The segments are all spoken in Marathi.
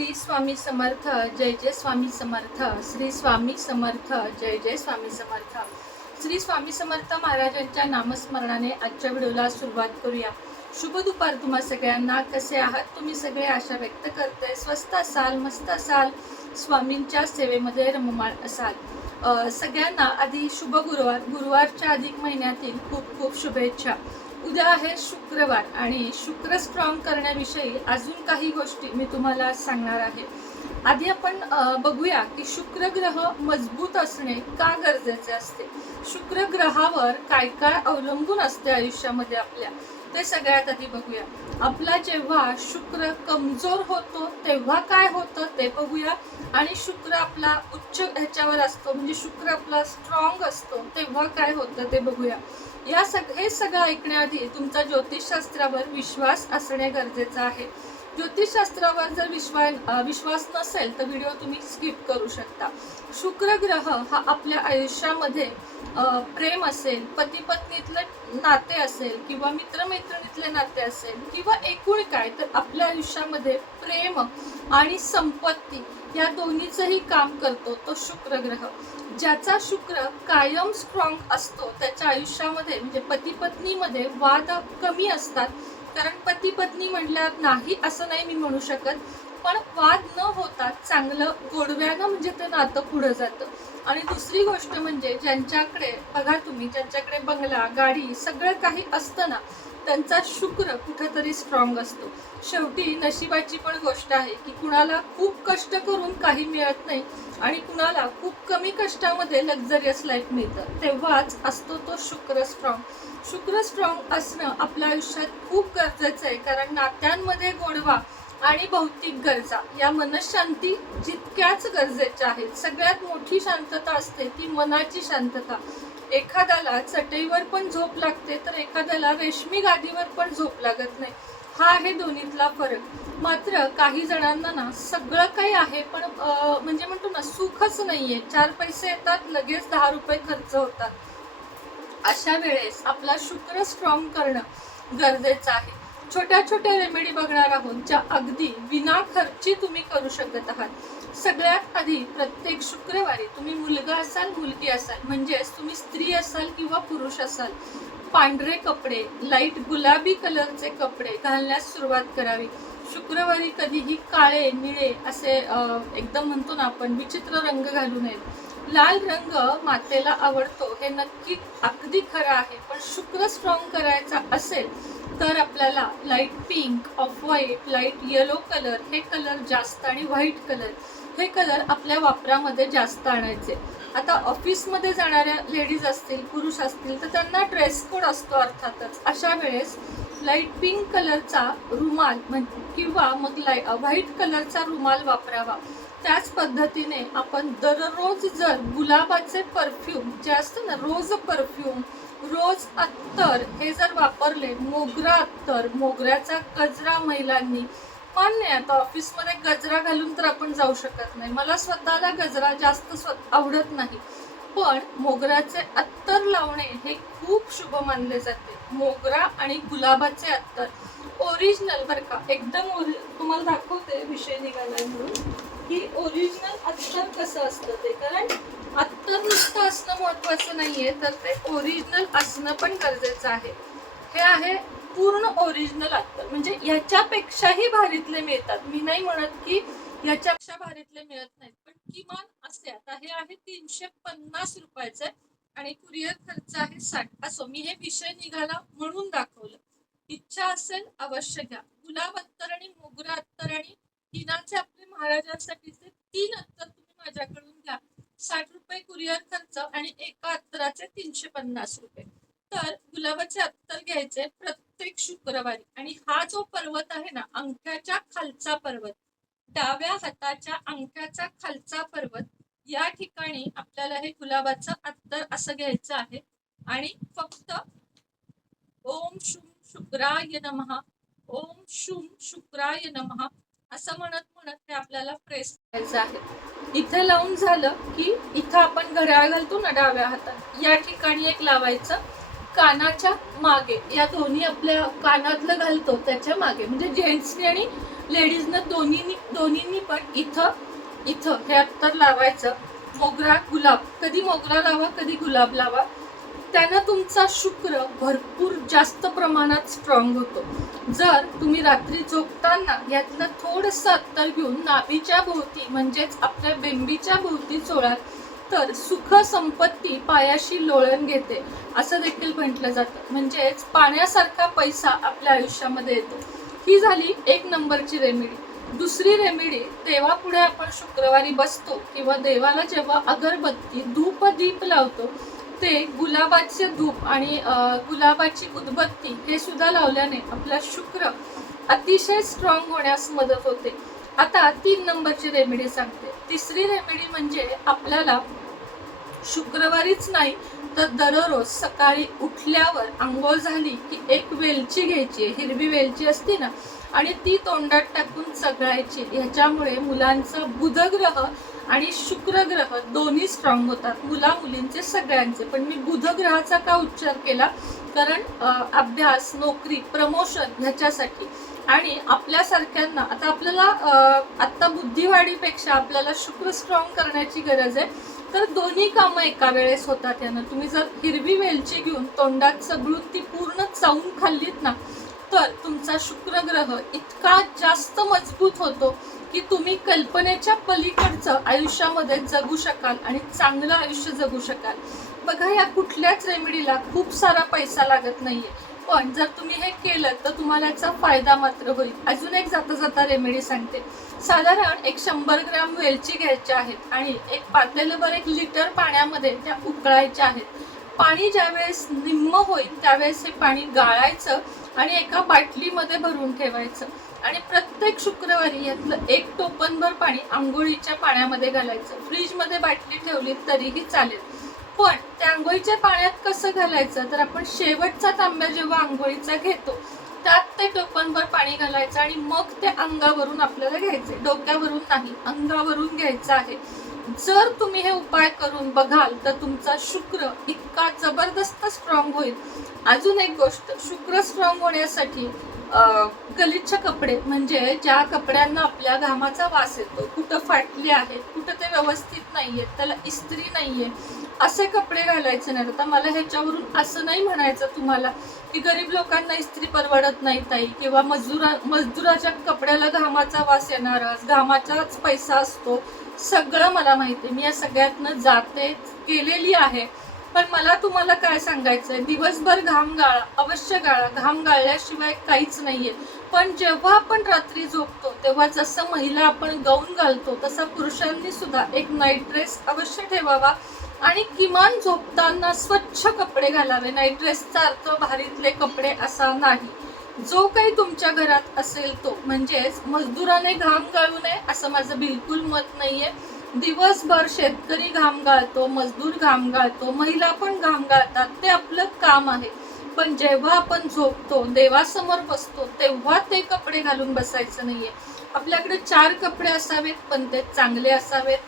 श्री स्वामी समर्थ, जय जय स्वामी समर्थ. श्री स्वामी समर्थ, जय जय स्वामी समर्थ. श्री स्वामी समर्थ महाराजांच्या नामस्मरणाने आजच्या व्हिडिओला सुरुवात करूया. शुभ दुपार तुम्हा सगळ्यांना. कसे आहात तुम्ही सगळे? आशा व्यक्त करते स्वस्त असाल, मस्त असाल, स्वामींच्या सेवेमध्ये रममाण असाल. सगळ्यांना आधी शुभ गुरुवारच्या अधिक महिन्यातील खूप खूप शुभेच्छा. उद्या आहे शुक्रवार आणि शुक्र स्ट्रॉंग करण्याविषयी अजून काही गोष्टी मी तुम्हाला सांगणार आहे. आधी आपण बघूया की शुक्र ग्रह मजबूत असणे का गरजेचे असते. शुक्र ग्रहावर काय काय अवलंबून असते आयुष्यामध्ये आपल्या, ते सगळ्यात आधी बघूया. आपला जेव्हा शुक्र कमजोर होतो तेव्हा काय होतं ते बघूया, आणि शुक्र आपला उच्च ह्याच्यावर असतो म्हणजे शुक्र आपला स्ट्रॉंग असतो तेव्हा काय होतं ते बघूया. हे सगळं ऐकण्याआधी तुमचा ज्योतिषशास्त्रावर विश्वास असणे गरजेचं आहे. ज्योतिषशास्त्रावर जर विश्वास नसेल तर व्हिडिओ तुम्ही स्किप करू शकता. शुक्र ग्रह हा आपल्या आयुष्यामध्ये प्रेम असेल, पती पत्नीतलं नाते असेल, किंवा मित्रमैत्रिणीतले नाते असेल, किंवा एकूण काय तर आपल्या आयुष्यामध्ये प्रेम आणि संपत्ती या दोन्हीचंही काम करतो तो शुक्र ग्रह. ज्याचा शुक्र कायम स्ट्रॉंग असतो त्याच्या आयुष्यामध्ये म्हणजे पती पत्नीमध्ये वाद कमी असतात. कारण पती पत्नी म्हटल्यावर नाही असं नाही मी म्हणू शकत, पण वाद न होता चांगलं गोडव्यानं म्हणजे ते नातं पुढे जातं. आणि दुसरी गोष्ट म्हणजे ज्यांच्याकडे बघा तुम्ही, ज्यांच्याकडे बंगला गाडी सगळं काही असतं ना, त्यांचा शुक्र कुठेतरी स्ट्रॉंग असतो. शेवटी नशिबाची पण गोष्ट आहे की कुणाला खूप कष्ट करून काही मिळत नाही आणि कुणाला खूप कमी कष्टामध्ये लक्झरियस लाईफ मिळतं, तेव्हाच असतो तो शुक्र स्ट्रॉंग. शुक्र स्ट्रॉंग असणं आपल्या आयुष्यात खूप गरजेचं आहे, कारण नात्यांमध्ये गोडवा आणि भौतिक गरजा या मनशांती जितक्याच गरजेच्या आहेत. सगळ्यात मोठी शांतता असते ती मनाची शांतता. एखाद्याला चटईवर पण झोप लागते तर एखाद्याला रेशमी गादीवर पण झोप लागत नाही. हा आहे दोन्हीतला फरक. मात्र काही जणांना ना सगळं काही आहे पण म्हणजे म्हणतो ना सुखच नाहीये. 4 पैसे येतात लगेच 10 रुपये खर्च होतात. अशा वेळेस आपला शुक्र स्ट्रॉंग करणं गरजेचं आहे. छोट्या छोट्या रेमेडी बघणार आहोत ज्या अगदी विना खर्ची तुम्ही करू शकत आहात. सगळ्यात आधी प्रत्येक शुक्रवारी तुम्ही मुलगा असाल मुलगी असाल म्हणजेच तुम्ही स्त्री असाल किंवा पुरुष असाल, पांढरे कपडे, लाईट गुलाबी कलरचे कपडे घालण्यास सुरुवात करावी. शुक्रवारी कधीही काळे निळे असे एकदम म्हणतो ना आपण विचित्र रंग घालू नयेत. लाल रंग मातेला आवडतो हे नक्की अगदी खरं आहे, पण शुक्र स्ट्रॉंग करायचा असेल तर आपल्याला light pink, off white, light yellow colour हे कलर जास्त, आणि व्हाईट कलर हे कलर आपल्या वापरामध्ये जास्त आणायचे. आता ऑफिसमध्ये जाणाऱ्या लेडीज असतील, पुरुष असतील तर त्यांना ड्रेस कोड असतो अर्थातच. अशा वेळेस लाईट पिंक कलरचा रुमाल किंवा मग व्हाईट कलरचा रुमाल वापरावा. त्याच पद्धतीने आपण दररोज जर गुलाबाचे परफ्यूम जे असतं ना, रोज परफ्यूम, रोज अत्तर हे जर वापरले, मोगरा अत्तर, मोगऱ्याचा गजरा महिलांनी मान्य आहे. आता ऑफिसमध्ये गजरा घालून तर आपण जाऊ शकत नाही, मला स्वतःला गजरा जास्त आवडत नाही, पण मोगऱ्याचे अत्तर लावणे हे खूप शुभ मानले जाते. मोगरा आणि गुलाबाचे अत्तर ओरिजिनल बरं का, एकदम तुम्हाला दाखवते विषय निघाला म्हणून की ओरिजिनल अत्तर कसं असतं ते. कारण अत्तर नुसतं असणं महत्वाचं नाहीये, तर ते ओरिजिनल असणं पण गरजेचं आहे. हे आहे पूर्ण ओरिजिनल अत्तर, म्हणजे याच्यापेक्षाही भारीतले मिळतात. मी नाही म्हणत की याच्यापेक्षा भारीतले मिळत नाहीत, पण किमान असे. आता हे आहे 350 रुपयाचे आणि कुरिअर खर्च आहे 60. असो, मी हे विषय निघाला म्हणून दाखवलं. इच्छा असेल अवश्य घ्या. गुलाब अत्तर आणि मोगरा अत्तर आणि हिनाचे आपले महाराजांसाठीचे 3 अत्तर तुम्ही माझ्याकडून घ्या. 60 रुपये कुरिअर खर्च आणि एका अत्तराचे 350 रुपये. तर गुलाबाचे अत्तर घ्यायचे प्रत्येक शुक्रवारी. आणि हा जो पर्वत आहे ना, अंगठ्याच्या खालचा पर्वत, डाव्या हाताच्या अंगठ्याचा खालचा पर्वत, या ठिकाणी आपल्याला हे गुलाबाचं अत्तर असं घ्यायचं आहे. आणि फक्त ओम शुम शुक्राय नमः, ओम शुम शुक्राय नमः असं म्हणत म्हणत हे आपल्याला प्रेस करायचं आहे. इथे लावून झालं की इथं आपण घड्याळ घालतो ना डाव्या हातात, या ठिकाणी एक लावायचं. कानाच्या मागे, या दोन्ही आपल्या कानातलं घालतो त्याच्या मागे, म्हणजे जेंट्सने आणि लेडीजनं दोन्हींनी पण इथं हे अत्तर लावायचं. मोगरा गुलाब, कधी मोगरा लावा कधी गुलाब लावा. त्यानं तुमचा शुक्र भरपूर जास्त प्रमाणात स्ट्रॉंग होतो. जर तुम्ही रात्री झोपताना यातलं थोडंसं अत्तर घेऊन नाभीच्या भोवती म्हणजेच आपल्या बेंबीच्या भोवती चोळाल तर सुख संपत्ती पायाशी लोळण घेते असं देखील म्हटलं जातं. म्हणजेच पाण्यासारखा पैसा आपल्या आयुष्यामध्ये येतो. ही झाली 1 नंबरची रेमेडी. दुसरी रेमेडी, देवापुढे आपण शुक्रवारी बसतो किंवा देवाला जेव्हा अगरबत्ती धूप दीप लावतो ते गुलाबाचे धूप आणि गुलाबाची उदबत्ती हे सुद्धा लावल्याने आपला शुक्र अतिशय स्ट्रॉंग होण्यास मदत होते. आता 3 नंबरची रेमेडी सांगते. तिसरी रेमेडी म्हणजे आपल्याला शुक्रवारीच नाही तर दररोज सकाळी उठल्यावर आंघोळ झाली की एक वेलची घ्यायची, हिरवी वेलची असते ना, आणि ती तोंडात टाकून चघळायची. ह्याच्यामुळे मुलांचा बुधग्रह आणि शुक्रग्रह दोन्ही स्ट्रॉंग होतात, मुला मुलींचे सगळ्यांचे. पण मी बुधग्रहाचा का उच्चार केला, कारण अभ्यास, नोकरी, प्रमोशन ह्याच्यासाठी. आणि आपल्यासारख्यांना आता आपल्याला आत्ता बुद्धिवाढीपेक्षा आपल्याला शुक्र स्ट्रॉंग करण्याची गरज आहे. तर दोन्ही कामं एका वेळेस होतात यानं. तुम्ही जर हिरवी वेलची घेऊन तोंडात चघळून ती पूर्ण चावून खाल्लीत ना तर तुमचा शुक्रग्रह इतका जास्त मजबूत होतो की तुम्ही कल्पनेच्या पलीकडचं आयुष्यामध्ये जगू शकाल आणि चांगलं आयुष्य जगू शकाल. बघा, या कुठल्याच रेमेडीला खूप सारा पैसा लागत नाहीये, पण जर तुम्ही हे केलं तर तुम्हाला याचा फायदा मात्र होईल. अजून एक जाता जाता रेमेडी सांगते. साधारण 100 ग्रॅम वेलची घ्यायच्या आहेत आणि एक पातेलभर 1 लिटर पाण्यामध्ये त्या उकळायच्या आहेत. पाणी ज्यावेळेस निम्म होईल त्यावेळेस हे पाणी गाळायचं आणि एका बाटलीमध्ये भरून ठेवायचं आणि प्रत्येक शुक्रवारी यातलं 1 टोपणभर पाणी आंघोळीच्या पाण्यामध्ये घालायचं. फ्रीजमध्ये बाटली ठेवली तरीही चालेल. पण त्या आंघोळीच्या पाण्यात कसं घालायचं, तर आपण शेवटचा तांब्या जेव्हा आंघोळीचा घेतो त्यात ते टोपणभर पाणी घालायचं आणि मग ते अंगावरून आपल्याला घ्यायचे, डोक्यावरून नाही, अंगावरून घ्यायचं आहे. जर तुम्ही हे उपाय करून बघाल तर तुमचा शुक्र इतका जबरदस्त स्ट्रॉंग होईल. अजून एक गोष्ट, शुक्र स्ट्रॉंग होण्यासाठी गलिच्छ कपडे, म्हणजे ज्या कपड्यांना आपल्या घामाचा वास येतो, कुठं फाटले आहेत, कुठं ते व्यवस्थित नाहीयेत, त्याला इस्त्री नाहीये, असे कपडे घालायचे नाही. आता मला ह्याच्यावरून असं नाही म्हणायचं तुम्हाला की गरीब लोकांना इस्त्री परवडत नाही ताई, किंवा मजदुराच्या कपड्याला घामाचा वास येणारच, घामाचाच पैसा असतो. सगळं मला माहिती आहे, मी या सगळ्यातनं जाते, केलेली आहे. पण मला तुम्हाला काय सांगायचंय, दिवसभर घाम गाळा, अवश्य गाळा, घाम गाळल्याशिवाय काहीच नाहीये. पण जेव्हा आपण रात्री झोपतो तेव्हा जसं महिला आपण गाऊन घालतो तसा पुरुषांनी सुद्धा एक नाईट ड्रेस अवश्य ठेवावा आणि किमान झोपताना स्वच्छ कपडे घालावे. नाईट ड्रेसचा अर्थ भारीतले कपडे असा नाही. जो काही तुमच्या घरात असेल तो, म्हणजेच मजदुराने घाम गाळू नये असं माझं बिलकुल मत नाहीये. दिवसभर शेतकरी घाम गाळतो, मजदूर घाम गाळतो, महिला पण घाम गाळतात, ते आपलं काम आहे. पण जेव्हा आपण झोपतो, देवासमोर बसतो, तेव्हा ते कपडे घालून बसायचं नाहीये. आपल्याकडे 4 कपडे असावेत पण ते चांगले असावेत.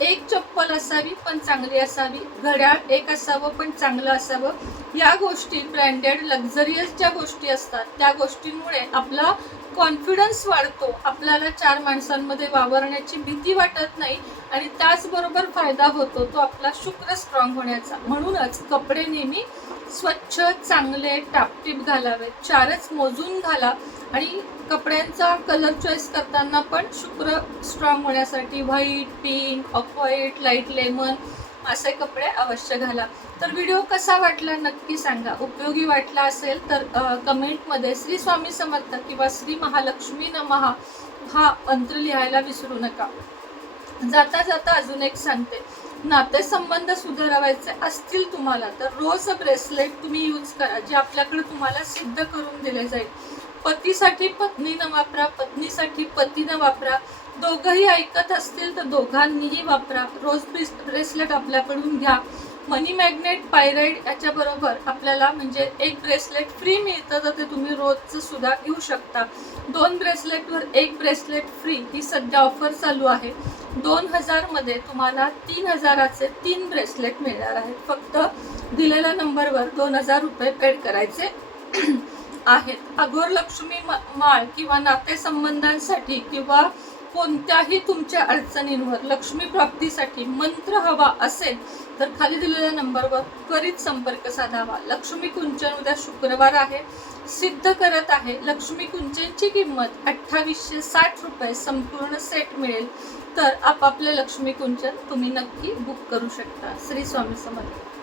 1 चप्पल असावी पण चांगली असावी. घड्याळ 1 असावं पण चांगलं असावं. या गोष्टी ब्रँडेड लक्झरियस ज्या गोष्टी असतात त्या गोष्टींमुळे आपला कॉन्फिडन्स वाढतो, आपल्याला 4 माणसांमध्ये वावरण्याची भीती वाटत नाही आणि त्याचबरोबर फायदा होतो तो आपला शुक्र स्ट्रॉंग होण्याचा. म्हणूनच कपडे नेहमी स्वच्छ, चांगले, टापटीप घालावेत. 4च मोजून घाला आणि कपड्यांचा कलर चॉईस करताना पण शुक्र स्ट्रॉंग होण्यासाठी white, pink, off white, light lemon असे कपडे अवश्य घाला. तर व्हिडिओ कसा वाटला नक्की सांगा. उपयोगी वाटला असेल तर कमेंटमध्ये श्री स्वामी समर्थ किंवा श्री महालक्ष्मी नमः हा मंत्र लिहायला विसरू नका. जाता जाता अजून एक सांगते, नातेसंबंध सुधारायचे असतील तुम्हाला तर रोज ब्रेसलेट तुम्ही यूज करा, जे आपल्याकडे तुम्हाला सिद्ध करून दिले जाईल. पतीसाठी पत्नीनं वापरा, पत्नीसाठी पतीनं वापरा. दोघंही ऐकत असतील तर दोघांनीही वापरा. रोज ब्रेसलेट आपल्याकडून घ्या. मनी मॅग्नेट, पायराइड याच्याबरोबर आपल्याला म्हणजे 1 ब्रेसलेट फ्री मिळतं, तर ते तुम्ही रोजचं सुद्धा घेऊ शकता. 2 ब्रेसलेटवर 1 ब्रेसलेट फ्री ही सध्या ऑफर चालू आहे. 2000 मध्ये तुम्हाला 3000चे 3 ब्रेसलेट मिळणार आहेत. फक्त दिलेल्या नंबरवर 2000 रुपये पेड करायचे आहेत. अघोर लक्ष्मी माळ किंवा नातेसंबंधांसाठी किंवा कोणत्याही तुमच्या अडचणींवर लक्ष्मी प्राप्तीसाठी मंत्र हवा असेल तर खाली दिलेल्या नंबरवर त्वरित संपर्क साधावा. लक्ष्मी कुंचन उद्या शुक्रवार आहे, सिद्ध करत आहे. लक्ष्मी कुंचनची किंमत 2860 रुपये संपूर्ण सेट मिळेल. तर आपापले लक्ष्मी कुंचन तुम्ही नक्की बुक करू शकता. श्री स्वामी समर्थ.